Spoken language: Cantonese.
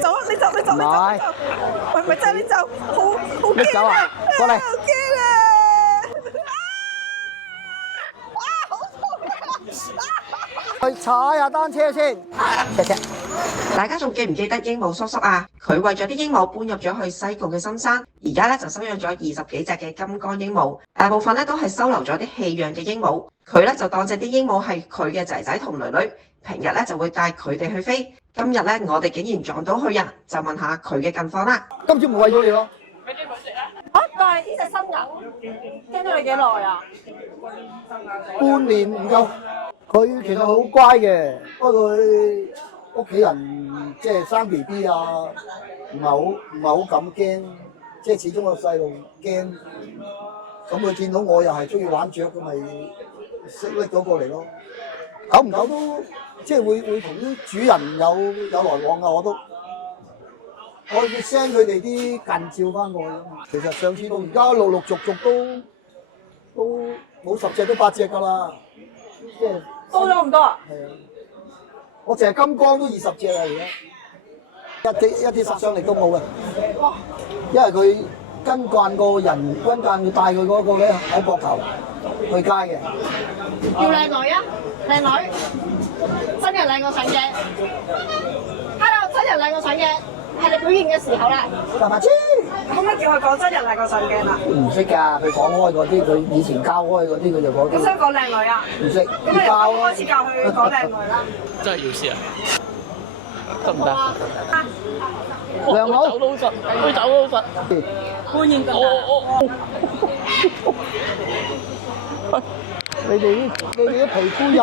走啊！你走，你走，你走，你走！喂，咪真係你走，好驚啊！過嚟，好驚啊！好痛啊！去踩下單車先，大家仲記唔記得鸚鵡叔叔啊？佢為咗啲鸚鵡搬入咗去西貢嘅深山，而家咧就收養咗20幾隻嘅金剛鸚鵡，大部分咧都係收留咗啲棄養嘅鸚鵡。佢咧就當隻啲鸚鵡係佢嘅仔仔同女女，平日咧就會帶佢哋去飛。今日咧我哋竟然撞到佢啊，就問下佢嘅近況啦。今朝冇餵咗你咯。但係呢隻新㗎，跟咗你幾耐啊？半年唔夠。佢其實好乖嘅，不過佢屋企人即係生 BB 啊，唔係好敢驚，即係始終個細路驚。咁佢見到我又係中意玩雀，咁咪識拎咗過嚟咯。久唔久都即係會同啲主人有來往啊，我會 send 佢哋啲近照翻過去。其實上次到而家陸陸續續都冇10隻都8隻㗎啦，即係。多咗咁多啊？係啊，我淨係金剛都20隻啊！而家一啲殺傷力都冇嘅，因為佢跟慣個人，跟慣佢帶佢嗰個咧喺膊頭去街嘅。要靚女啊！靚女，真人靚過相嘅。Hello， 真人靚過相嘅，係你表現嘅時候啦。係咪先？可唔可以叫佢講真人靚過上鏡啊？唔識㗎，佢講開嗰啲，佢以前教開嗰啲，佢就講啲。咁想講靚女啊？唔識，咁你教開始教佢講靚女啦。真係要試啊！得唔得？良好，走老實，佢走老實。歡迎佢。你哋啲皮膚又